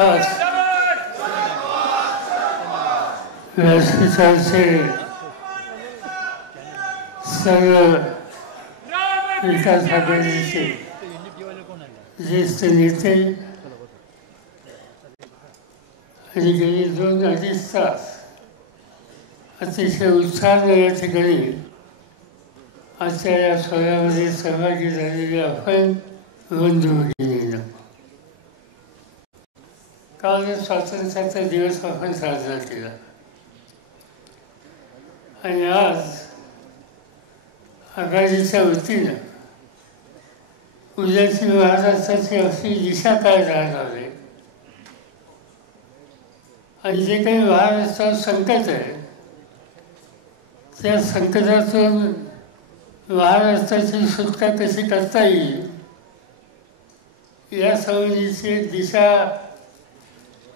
आज व्यासपीठाचे सर्व विकास आघाडीचे ज्येष्ठ नेते आणि गेली 2-2.5 तास अतिशय उत्साहाने या ठिकाणी आजच्या या सोहळ्यामध्ये सहभागी झालेले आपण बंधू भगिनींनो, काल स्वातंत्र्याचा दिवस आपण साजरा केला आणि आज आघाडीच्या वतीनं उद्याची महाराष्ट्राची आपली दिशा काय राहणार आहे आणि जे काही महाराष्ट्रावर संकट आहे त्या संकटातून महाराष्ट्राची सुटका कशी करता येईल या संबंधीची दिशा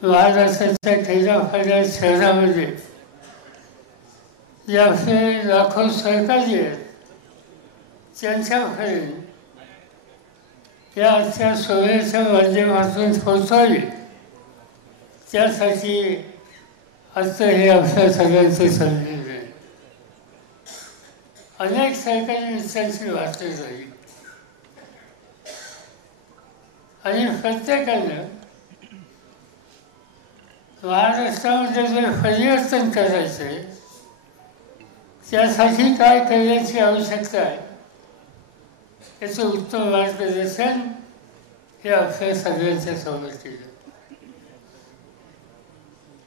महाराष्ट्राच्या खेड्यापाड्या शहरामध्ये जे आपले लाखो सहकारी आहेत त्यांच्यापर्यंत या आजच्या सोहळ्याच्या माध्यमातून पोहोचावी त्यासाठी आजचं हे आपल्या सगळ्यांचे संदेश आहे. अनेक सहकारी मित्रांची वाटली जाईल आणि प्रत्येकानं महाराष्ट्रामध्ये जर परिवर्तन करायचं आहे त्यासाठी काय करण्याची आवश्यकता आहे याचं उत्तम मार्गदर्शन हे आपल्या सगळ्यांच्या समोर केलं.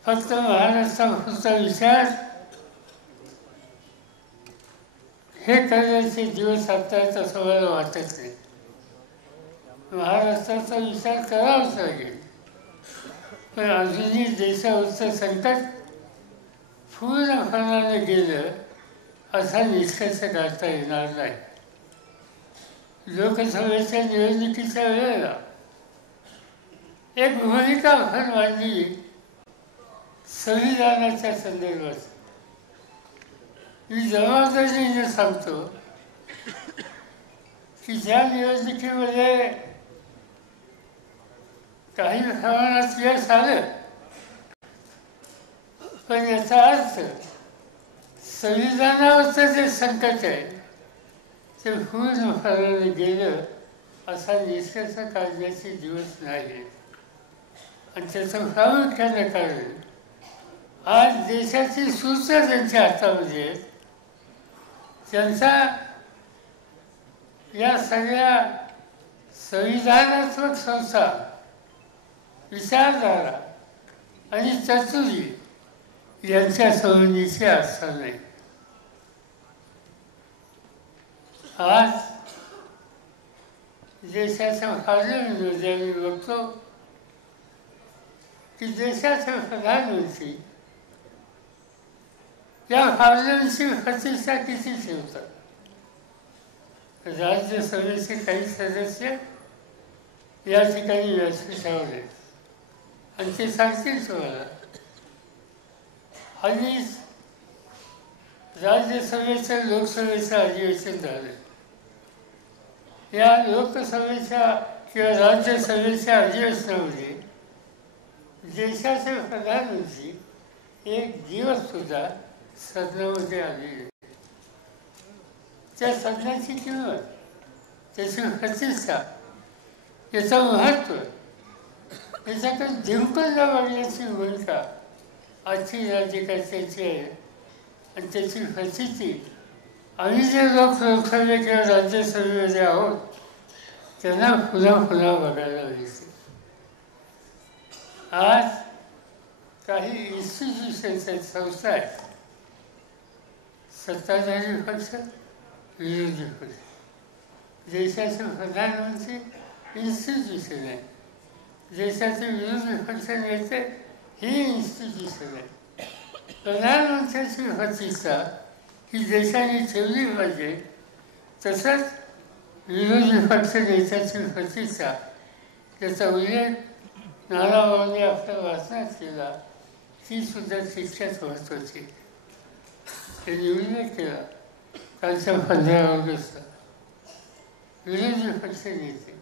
फक्त महाराष्ट्रापुरता विचार हे करण्याचे दिवस आता असं मला वाटत नाही. महाराष्ट्राचा विचार करावाच लागेल, पण अजूनही देशावरचं संकट पूर्णपणाने गेलं असा निष्कर्ष काढता येणार नाही. लोकसभेच्या निवडणुकीच्या वेळेला एक भूमिका आपण मांडली संविधानाच्या संदर्भात. मी जबाबदारीने सांगतो की ज्या निवडणुकीमध्ये काही प्रमाणात यश आलं, पण याचा अर्थ संविधानावरचं जे संकट आहे ते पूर्णपणाने गेलं असा निष्कर्ष काढण्याचे दिवस नाही. आणि त्याचं प्रामुख्याने कारण आज देशाची सूचना ज्यांच्या हातामध्ये आहेत त्यांचा या सगळ्या संविधानात्मक संस्था, विचारधारा आणि चतुरी यांच्या संबंधीची आस्था नाही. आज देशाच्या पार्लमेंटमध्ये आम्ही बघतो की देशाचे प्रधानमंत्री या पार्लमेंटची प्रतिष्ठा किती ठेवतात. राज्यसभेचे काही सदस्य या ठिकाणी व्यासपीठावर आहेत आणि ते सांगतील तुम्हाला. हल्ली राज्यसभेचं लोकसभेचं अधिवेशन झालं. या लोकसभेच्या किंवा राज्यसभेच्या अधिवेशनामध्ये देशाचे प्रधानमंत्री एक दिवससुद्धा सदनामध्ये आलेले. त्या सदनाची किंमत, त्याची प्रतिष्ठा, याचं महत्त्व, याच्याकडे जिंकून बघण्याची भूमिका आजची राज्यकर्त्याची आहे. आणि त्याची प्रचिती आम्ही जे लोक लोकसभे किंवा राज्यसभेमध्ये आहोत त्यांना पुन्हा पुन्हा बघायला मिळते. आज काही इन्स्टिट्यूशन्स आहेत, संस्था आहेत, सत्ताधारी पक्ष, विरोधी पक्ष. देशाचे प्रधानमंत्री इन्स्टिट्यूशन आहे, देशाचे विरोधी पक्ष नेते ही इन्स्टिट्यूशन आहे. प्रधानमंत्र्याची प्रतिष्ठा ही देशाने ठेवली पाहिजे, तसंच विरोधी पक्ष नेत्याची प्रतिष्ठा त्याचा उल्लेख नानाभाऊंनी आपल्या भाषणात केला, ती सुद्धा तितक्याच महत्त्वाची. त्यांनी उल्लेख केला कालच्या 15 ऑगस्टला. विरोधी पक्ष नेते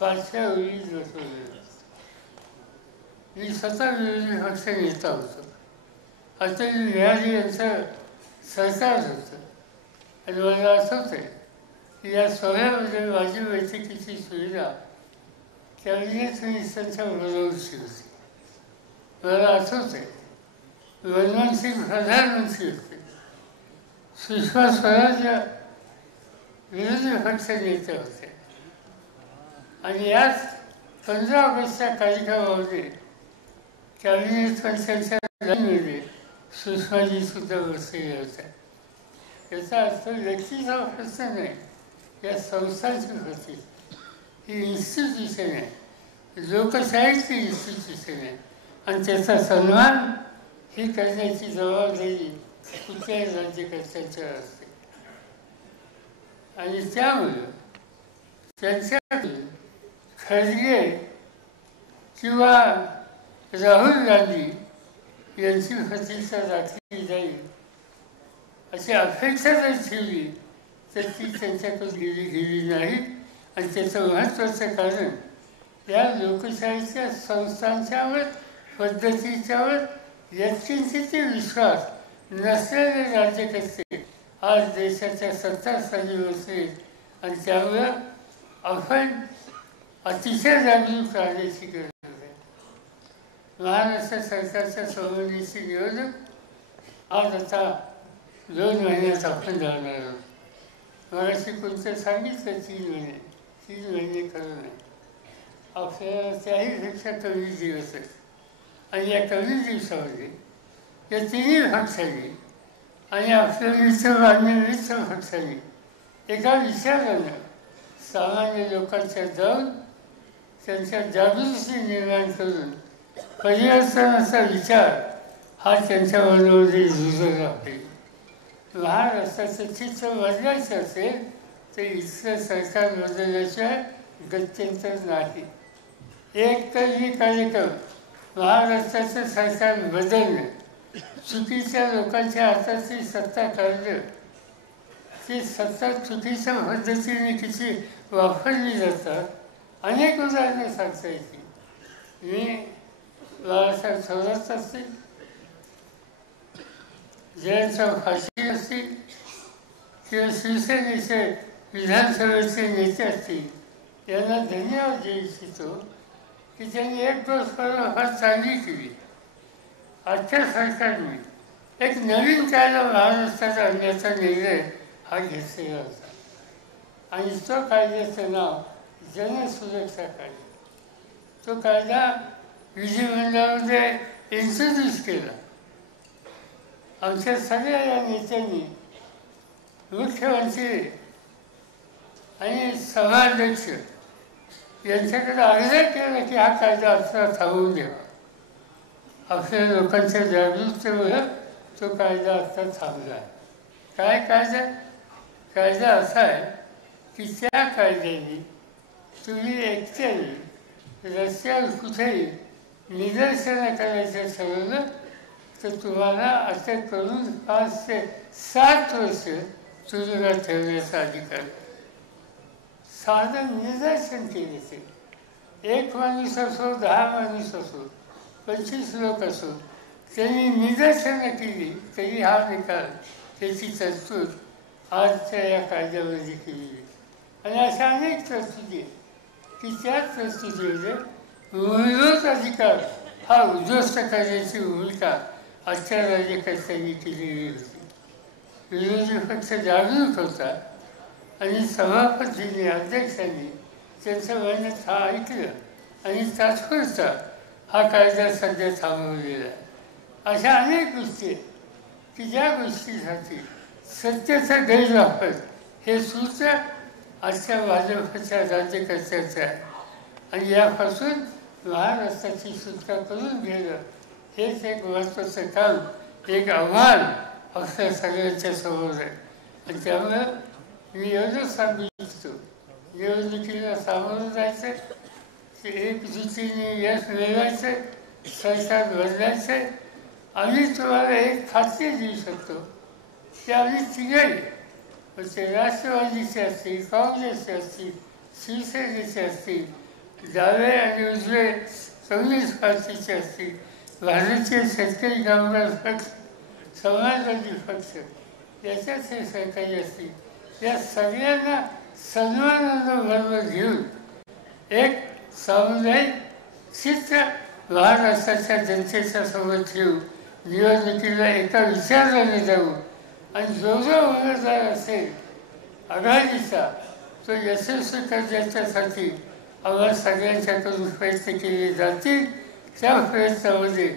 पाचव्या ओळीत बसवलेले. मी स्वतः विरोधी पक्ष नेता होतो. अटल बिहारी यांचं सरकार होतं आणि मला आठवतं आहे की या सोहळ्यामध्ये माझी बैठकीची सुविधा कॅबिनेट मिनिस्टरच्या बरोबरची होती. मला आठवतं आहे मनमोहन सिंग प्रधानमंत्री होते, सुषमा स्वराज विरोधी पक्ष नेते होते आणि याच 15 ऑगस्टच्या कार्यक्रमामध्ये कॅबिनेट मंत्र्यांच्या लाईनमध्ये सुषमाजी सुद्धा बसलेल्या होत्या. याचा अर्थ व्यक्तीचा प्रश्न नाही, या संस्थांची होती. ही इन्स्टिट्यूशन आहे, लोकशाहीची इन्स्टिट्यूशन आहे आणि त्याचा सन्मान ही करण्याची जबाबदारी कुठल्याही राज्यकर्त्यांच्यावर असते. आणि त्यामुळे त्यांच्याकडे खरगे किंवा राहुल गांधी यांची प्रतिष्ठा राखली जाईल अशी अपेक्षा जर ठेवली तर ती त्यांच्याकडून गेली नाही. आणि त्याचं महत्त्वाचं कारण या लोकशाहीच्या संस्थांच्यावर पद्धतीच्यावर व्यक्तींचे विश्वास नसलेले राज्यकर्ते आज देशाच्या सत्तास्थानी बसले आणि त्यामुळं आपण अतिशय जागरूक राहण्याची गरज आहे. महाराष्ट्र सरकारच्या संबंधीची निवडणूक आज आता 2 महिन्यात आपण जाणार आहोत. मगाशी कोणतं सांगितलं 3 महिने करू नये. आपल्याला त्याहीपेक्षा कमी दिवस आहेत आणि या कमी दिवसामध्ये या तिन्ही पक्षांनी आणि आपल्या मित्र पक्षांनी एका विचारानं सामान्य लोकांच्या जाऊन त्यांच्या जागृती निर्माण करून परिवर्तनाचा विचार हा त्यांच्या मनामध्ये रुजवला पाहिजे. महाराष्ट्राचं चित्र बदलायचं असेल तर इथलं सरकार बदलण्याशिवाय गत्यंतर नाही. एक तर ही कार्यक्रम महाराष्ट्राचं सरकार बदलणं, चुकीच्या लोकांच्या हातातली सत्ता काढणं, ती सत्ता चुकीच्या पद्धतीने किती वापरली जातात अनेक उदाहरणं सांगता येतील. मी बाळासाहेब थोरात असतील, जयंतराव फाशी असतील किंवा शिवसेनेचे विधानसभेचे नेते असतील, यांना धन्यवाद देऊ इच्छितो की त्यांनी एक गोष्ट फार चांगली केली. आजच्या सरकारने एक नवीन कायदा महाराष्ट्रात आणण्याचा निर्णय हा घेतलेला होता आणि तो कायद्याचं नाव जनसुरक्षा कायदा. तो कायदा विधिमंडळामध्ये इंट्रोड्यूस केला. आमच्या सगळ्या या नेत्यांनी, मुख्यमंत्री आणि सभाध्यक्ष यांच्याकडे आग्रह केला की हा कायदा आपला थांबवून द्यावा. आपल्या लोकांच्या जागरूकतेमुळे तो कायदा आता थांबला. काय कायदा असा आहे की त्या कायद्याने तुम्ही एकट्याने रस्त्यावर कुठेही निदर्शनं करायचं ठरवलं तर तुम्हाला अटक करून 5 ते 7 वर्ष तुरुंगात ठेवण्याचा अधिकार. साधं निदर्शन केले ते, 1 माणूस असो, 10 माणूस असो, 25 लोक असो, त्यांनी निदर्शनं केली तरी हा निकाल, त्याची तरतूद आजच्या या कायद्यामध्ये केली. आणि अशा अनेक तरतुदी की त्या तरतुदीमध्ये मूलभूत अधिकार हा उद्ध्वस्त करण्याची भूमिका आजच्या राज्यकर्त्यांनी केलेली होती. विरोधी पक्ष जागरूक होता आणि सभापतींनी, अध्यक्षांनी त्यांचं म्हणणं ऐकलं आणि तात्पुरता हा कायदा सध्या थांबवलेला आहे. अशा अनेक गोष्टी आहेत की ज्या गोष्टीसाठी सत्तेचा गैरवापर हे सूत्र आजच्या भाजपच्या राज्यकर्त्याचं आहे आणि यापासून महाराष्ट्राची सुटका करून घेणं हेच एक महत्त्वाचं काम, एक आव्हान आपल्या सगळ्यांच्या समोर आहे. आणि त्यामुळं मी एवढं सांगू इच्छितो, निवडणुकीला सामोरं जायचं, एकजुटीने यश मिळवायचं, सरकार बदलायचं. आम्ही तुम्हाला एक खात्री देऊ शकतो की आम्ही तिघही, म्हणजे राष्ट्रवादीचे असतील, काँग्रेसचे असतील, शिवसेनेचे असतील, डावे आणि उजवे सगळीच फाशीची असते. भारतीय शेतकरी कामगार पक्ष, समाजवादी पक्ष याच्यात हे सहकारी असते. या सगळ्यांना सन्मानानं बरोबर घेऊन एक सामुदायिक चित्र महाराष्ट्राच्या जनतेच्या सोबत ठेवून निवडणुकीला एका विचाराने जाऊ आणि जो उमेदवार असेल आघाडीचा तो यशस्वी करण्याच्यासाठी आम्हाला सगळ्यांच्याकडून प्रयत्न केले जातील. त्या प्रयत्नामध्ये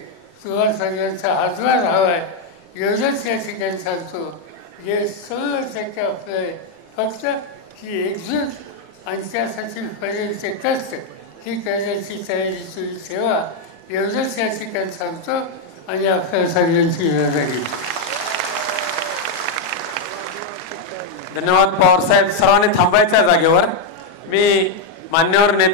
तुम्हाला सगळ्यांचा हातभार हवा आहे एवढंच या ठिकाणी सांगतो. हे 16% आपलं आहे. फक्त ही एकजूट आणि त्यासाठी पर्यंत कष्ट ही करण्याची तयारी तुम्ही ठेवा एवढंच या ठिकाणी सांगतो आणि आपल्या सगळ्यांची रजा. धन्यवाद पवार साहेब. सर्वांनी थांबायच्या जागेवर. मी मान्यवर नेते